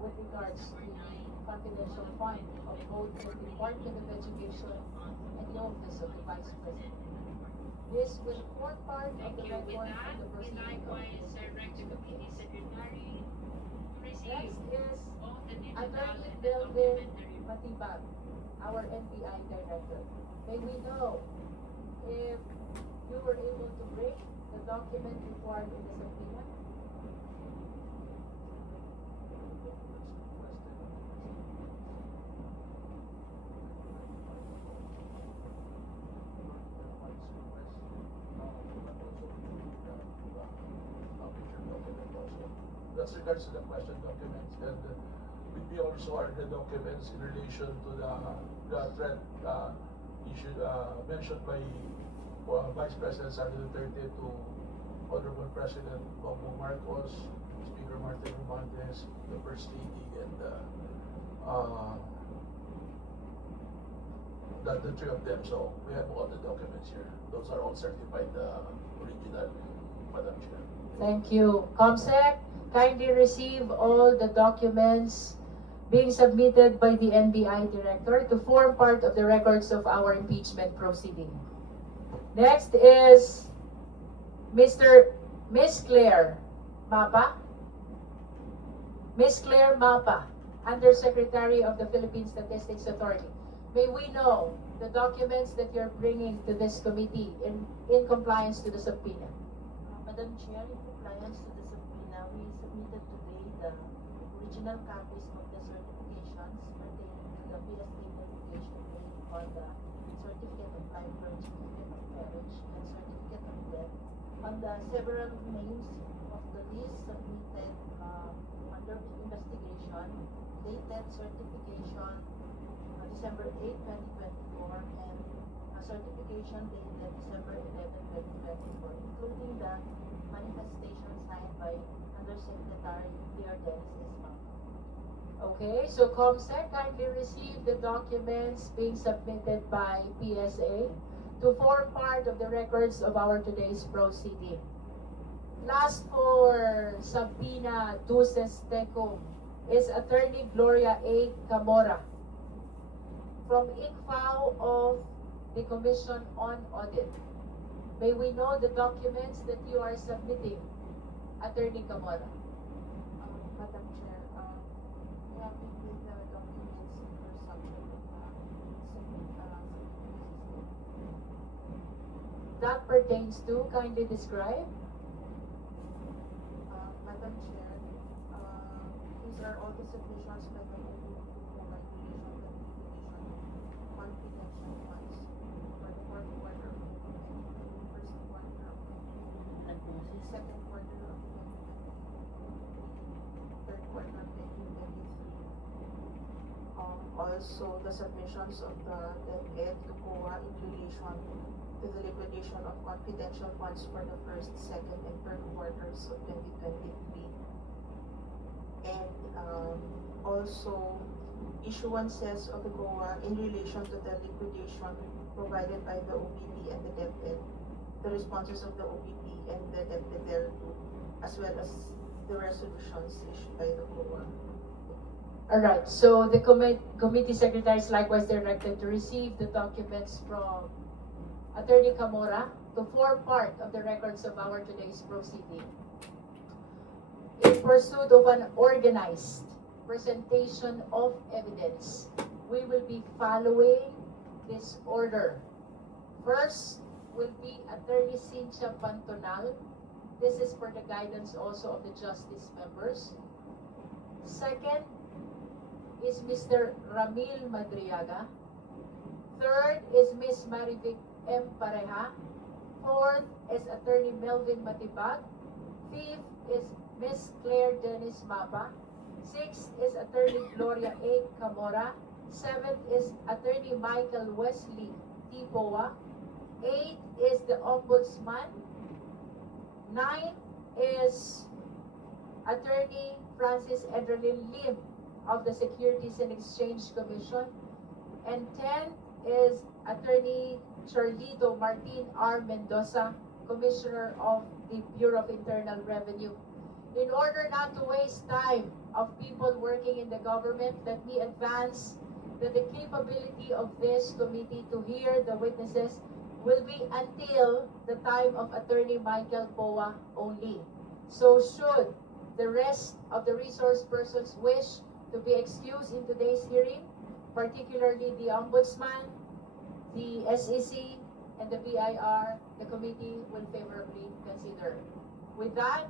with regards to the confidential fund of both the Department of Education and the Office of the Vice President. This will form part of the record of the proceeding of this committee. Next is Attorney Melvin Matibag, our NBI Director. May we know if you were able to bring the document required in the subpoena? That's regards to the question documents, and we also are the documents in relation to the threat issued mentioned by Vice President Sara Duterte to Honorable President Bongbong Marcos, Speaker Martin Romualdez, the First Lady, and the three of them. So we have all the documents here. Those are all certified original, Madam Chair. Thank you. COMSEC, kindly receive all the documents being submitted by the NBI Director to form part of the records of our impeachment proceeding. Next is Miss Claire Mapa. Miss Claire Mapa, Undersecretary of the Philippine Statistics Authority. May we know the documents that you're bringing to this committee in compliance to the subpoena? Madam Chair, in compliance to the subpoena, we submitted today the original copies of the certifications pertaining to the PSA verification made on the Certificate of Life Birth, Certificate of Marriage, and Certificate of Death on the several names of the list submitted under investigation, dated certification December 8, 2024, and a certification dated December 11, 2024, including the manifestation signed by Undersecretary Pierre Dennis Esma. Okay, so COMSEC kindly receive the documents being submitted by PSA to form part of the records of our today's proceeding. Last for subpoena duces tecum is Attorney Gloria A. Camora from ICFAO of the Commission on Audit. May we know the documents that you are submitting, Attorney Camora? Madam Chair, we have reviewed the documents for subject That pertains to, kindly describe. Madam Chair, these are all the submissions by the confidential funds for the fourth quarter of 2020, first quarter of 2020, second quarter of 2020, third quarter of 2023. Also, the submissions of the DepEd to COA in relation to the liquidation of confidential funds for the first, second, and third quarters of 2023. And also issuances of the COA in relation to the liquidation provided by the OBP and the DepEd, the responses of the OBP and the DepEd thereto, as well as the resolutions issued by the COA. Alright, so the committee secretary is likewise directed to receive the documents from Attorney Camora to form part of the records of our today's proceeding. In pursuit of an organized presentation of evidence, we will be following this order. First will be Attorney Cynthia Pantonal. This is for the guidance also of the justice members. Second is Mr. Ramil Madriaga. Third is Ms. Marivic M. Pareja. Fourth is Attorney Melvin Matibag. Fifth is Ms. Claire Dennis Mapa. Sixth is Attorney Gloria A. Camora. Seventh is Attorney Michael Wesley T. Poa. Eighth is the Ombudsman. Ninth is Attorney Francis Edralyn Lim of the Securities and Exchange Commission. And 10th is Attorney Charlito Martin R. Mendoza, Commissioner of the Bureau of Internal Revenue. in order not to waste time of people working in the government, let me advance that the capability of this committee to hear the witnesses will be until the time of Attorney Michael Poa only. So should the rest of the resource persons wish to be excused in today's hearing, particularly the Ombudsman, the SEC, and the BIR, the committee will favorably consider. With that,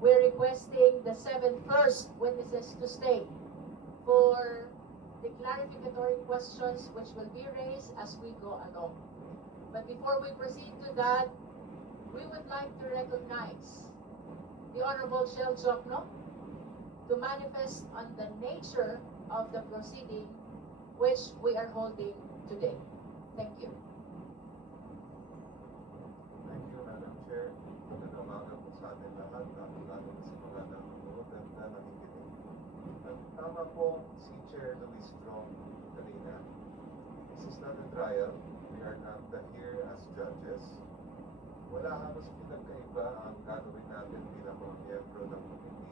we're requesting the 7 first witnesses to stay for the clarificatory questions which will be raised as we go along. But before we proceed to that, we would like to recognize the Honorable Shel Jokno to manifest on the nature of the proceeding which we are holding today. Thank you. Thank you, Madam Chair. Magandang umaga po sa ating lahat, lalo na sa mga nanonood at nakikinig. At tama po si Chair Luis Strong kanina. This is not a trial. We are not here as judges. Wala halos pinagkaiba ang gagawin natin bilang mga miyembro ng committee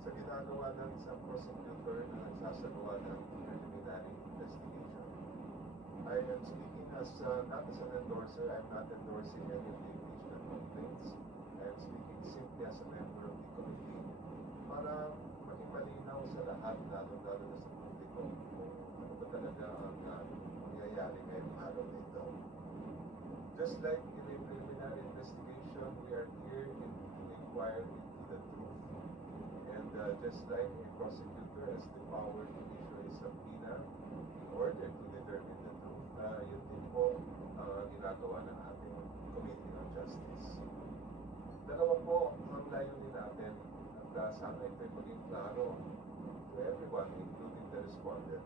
sa ginagawa ng isang prosecutor na nagsasagawa ng preliminary investigation. I am speaking as not as an endorser. I am not endorsing any of the impeachment complaints. I am speaking simply as a member of the committee para maging malinaw sa lahat, lalo-lalo na sa publiko, kung ano ba talaga ang mangyayari ngayong araw na ito. Just like in a preliminary investigation, we are here to inquire into the truth. And just like a prosecutor has the power to issue a subpoena in order to determine the truth, yun din po ginagawa ng ating Committee on Justice. Dalawa po ang layunin natin at sana ito'y maging klaro to everyone, including the respondent.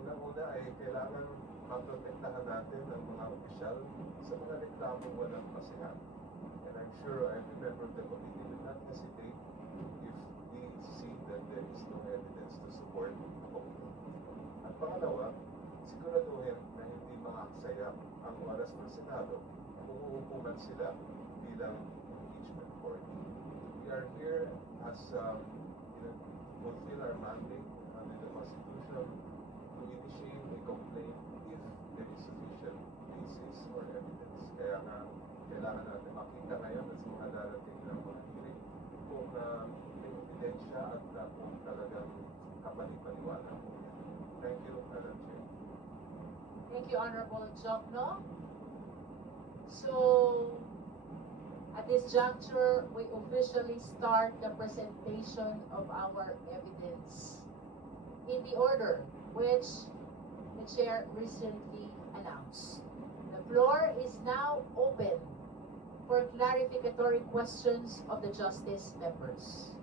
Unang-una ay kailangan maprotektahan natin ang mga opisyal sa mga reklamong walang basihan. And I'm sure every member of the committee will not hesitate if we see that there is no evidence to support the complaint. At pangalawa, siguraduhin na hindi maaksaya ang oras ng Senado kung uupuman sila bilang impeachment court. We are here as fulfill our mandate under the Constitution to initiate a complaint if there is sufficient basis or evidence. Kaya nga, kailangan natin makita ngayon at sa mga darating ng mga hearing kung may ebidensya at kung talagang kapani-paniwala po yan. Thank you, Madam Chair. Thank you, Honorable Jokno. So, at this juncture, we officially start the presentation of our evidence in the order which the Chair recently announced. The floor is now open for clarificatory questions of the Justice members.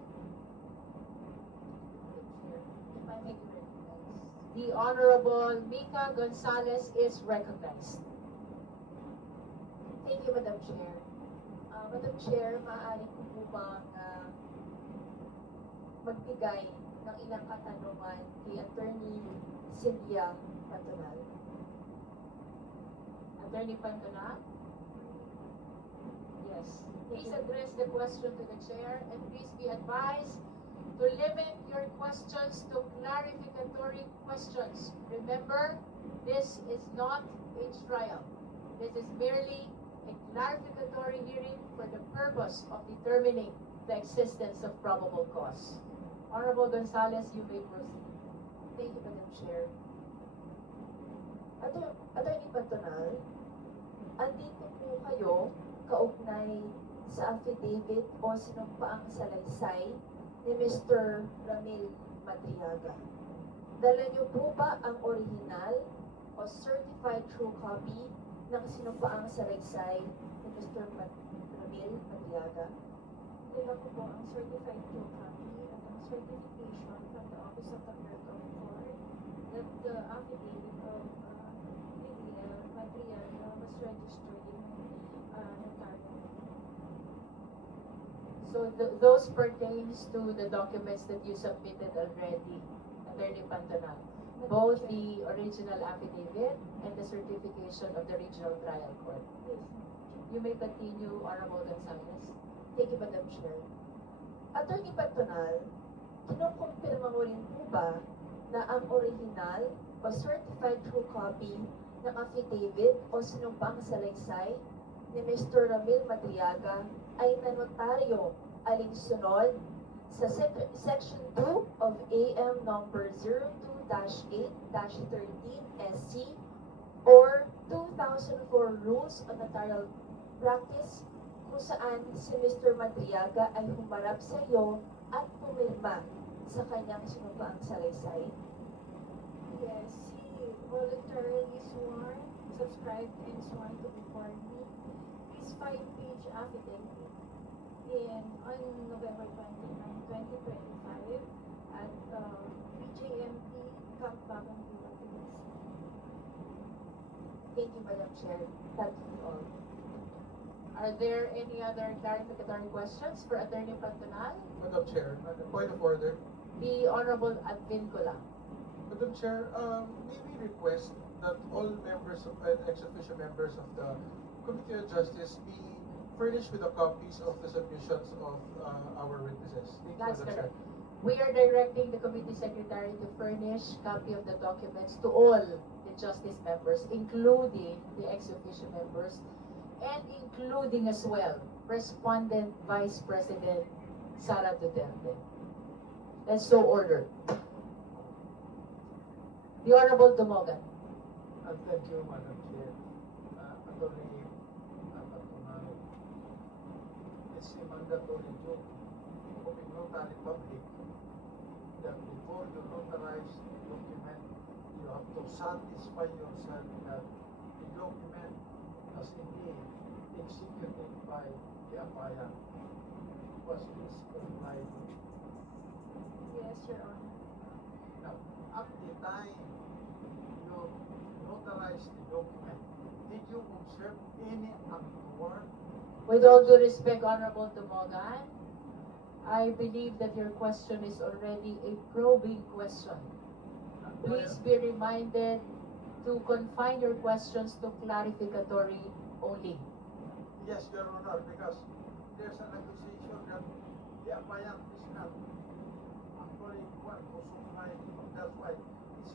If I may be recognized. The Honorable Mika Gonzalez is recognized. Thank you, Madam Chair. Madam Chair, maaari ko po bang magbigay ng ilang katanungan kay Attorney Cynthia Patonal? Attorney Pantona? Yes. Please address the question to the Chair and please be advised to limit your questions to clarificatory questions. Remember, this is not a trial. This is merely a clarificatory hearing for the purpose of determining the existence of probable cause. Honorable Gonzalez, you may proceed. Thank you, Madam Chair. Attorney Patonal, andito po kayo kaugnay sa affidavit o sinumpaang salaysay ni Mr. Ramil Madriaga. Dala niyo po ba ang original o certified true copy ng sinumpaang salaysay ni Mr. Ramil Madriaga? Dala ko po ang certified true copy at ang certification from the Office of the Clerk of Court that the affidavit of Madriaga was registered in Ontario. So those pertains to the documents that you submitted already, Attorney Pantona. Both the original affidavit and the certification of the Regional Trial Court. Yes. You may continue, Honorable Gonzalez. Thank you, Madam Chair. Attorney Patonal, kinukumpirma mo rin po ba na ang original o certified true copy ng affidavit o sinumpang salaysay ni Mr. Ramil Madriaga ay nanotaryo alinsunod sa Section 2 of AM number 02-8-13 SC or 2004 Rules on Notarial Practice kung saan si Mr. Madriaga ay humarap sa iyo at pumirma sa kanyang sinumpaang salaysay? Yes, he voluntarily sworn, subscribed and sworn to inform me his 5-page affidavit on November 29, 2025 at BJMP Camp Bagong Villa, Police. Thank you, Madam Chair. That will be all. Are there any other clarificatory questions for Attorney Patonal? Madam Chair, point of order. The Honorable Advincula. Madam Chair, may we request that all members of ex-officio members of the Committee on Justice be furnished with the copies of the submissions of our witnesses. Thank you, That's Madam Chair. correct. We are directing the committee secretary to furnish copy of the documents to all the justice members, including the ex-officio members, and including as well Respondent Vice President Sara Duterte. And so ordered. The Honorable Dumogan. Thank you, Madam Chair. Attorney Patonal, it's a mandatory duty of a notary public that before you notarize the document, you have to satisfy yourself that the document has indeed executed by the applicant. Was this complied with? Yes, Your Honor. Now, at the time you notarized the document, did you observe any untoward? With all due respect, Honorable Dumogan, I believe that your question is already a probing question. Please be reminded to confine your questions to clarificatory only. Yes, Your Honor, because there's an accusation that the applicant is not actually one who supplied, that's why it's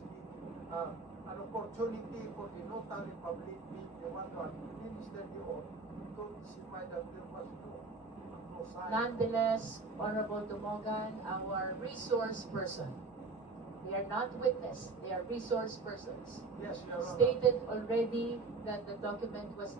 an opportunity for the notary public being the one to administer the oath to decide that there was no sign. Nonetheless, Honorable Dumogan, our resource person, they are not witness, they are resource persons, Yes, Your Honor. stated already that the document was